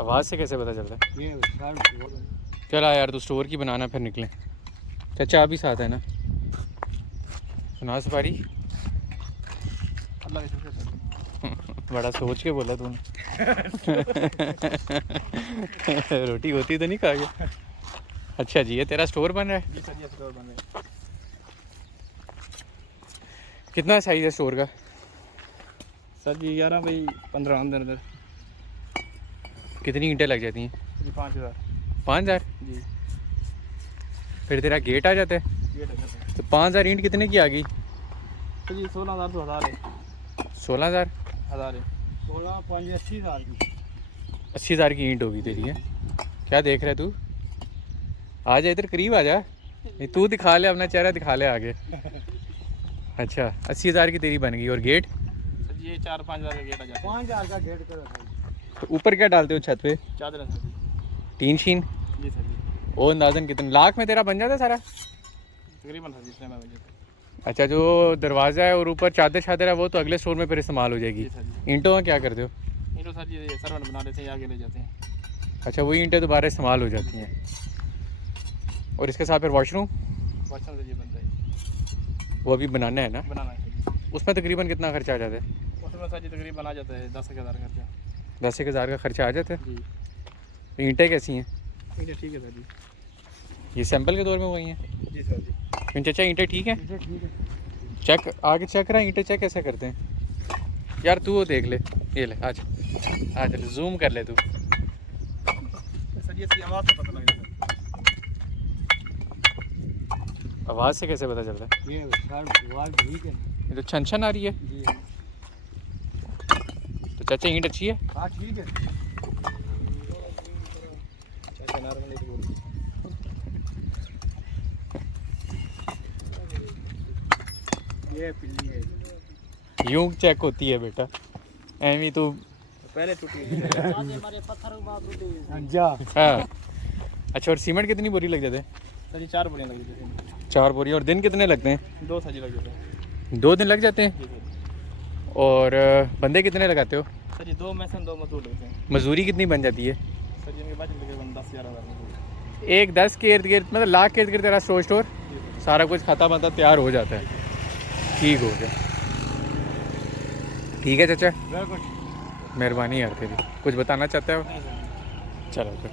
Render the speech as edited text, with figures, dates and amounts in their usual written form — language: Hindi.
आवाज़ से कैसे पता चलता है? ये चला यार, तू स्टोर की बनाना, फिर निकलें। चाचा आप ही साथ है ना? सुना सफारी। अल्लाह के शुक्र बड़ा सोच के बोला तूने। रोटी होती तो नहीं खा गया। अच्छा जी, ये तेरा स्टोर बन रहा है? जी सर, ये स्टोर बन रहा है। कितना साइज़ है स्टोर का? सर जी 11 बाई 15 अंदर कितनी ईंटें लग जाती हैं? जी 5000। 5000? जी फिर तेरा गेट आ जाता है। ये है तो 5000 ईंट कितने की आ गई? सर जी 16000 तो हज़ार है। 16000? हज़ार है 16 5 80,000 की। 80,000 की ईंट होगी तेरी है। क्या देख रहा है तू? आ जा इधर, करीब आ जा। नहीं, तू दिखा ले अपना चेहरा, दिखा ले आगे। अच्छा, 80,000 की तेरी बन गई। और गेट? सर जी ये 4-5 हज़ार का गेट आ जाता है। 5,000 का गेट कर तो ऊपर क्या डालते हो छत पे? चादर है सर जी। टीन शीन? जी सर जी ओ अंदाजन कितने लाख में तेरा बन जाता है सारा? तकरीबन सर जी इतने में बन जाता है। अच्छा, जो दरवाज़ा है और ऊपर चादर शादर है वो तो अगले स्टोर में फिर इस्तेमाल हो जाएगी। जी सर जी। ईंटों का क्या करते हो? ये तो सर जी ये सर्वेंट बना लेते हैं, आगे ले जाते हैं। अच्छा, वही ईंटें दोबारा इस्तेमाल हो जाती हैं। और इसके साथ फिर वॉशरूम? वाशरूम से जी बनता है। वो अभी बनाना है ना? बनाना है सर जी। उसमें तकरीबन कितना खर्चा आ जाता है? उसमें सर जी तकरीबन आ जाता है 10,000 खर्चा। 10,000 का खर्चा आ जाता है। जी तो ईंटें कैसी हैं? ठीक है सर जी। ये सैंपल के दौर में वही हैं? जी सर जी क्यों चाचा, ईंटें ठीक हैं? ठीक है। चेक आगे चेक करा, ईंटें चेक कैसे करते हैं यार? तू वो देख ले, ये ले आज आज जूम कर ले तू। सर ये आवाज़ से पता लग जाता है। आवाज़ से कैसे पता चलता है? ये आवाज़ ठीक है। ये तो छन छन आ रही है। जी तो चाचा ईंट अच्छी है? हाँ ठीक है। चाचा नॉर्मली तो बोलिए। ये पिल्ली है। यूं चेक होती है बेटा, एवी तो पहले टूटी हमारे पत्थर हाँ। अच्छा, और सीमेंट कितनी बोरी लग जाते हैं? सर जी 4 बोरियां लग जाती हैं। 4 बोरी। और दिन कितने लगते हैं? 2 सर जी लग जाते हैं। 2 दिन लग जाते हैं। जी सर। और बंदे कितने लगाते हो? सर जी 2 मैसन 2 मजदूर लगते हैं। मजदूरी कितनी बन जाती है? सर जी इनके बजट तकरीबन 10-11 हज़ार मजदूर। एक 10 के इर्द गिर्द, मतलब लाख के इर्द गिर्द तेरा स्टोर सारा कुछ खाता मतलब तैयार हो जाता है। ठीक हो गया। ठीक है चाचा, बिल्कुल। मेहरबानी यार तेरी। कुछ बताना चाहते हो? नहीं सर। चलो फिर।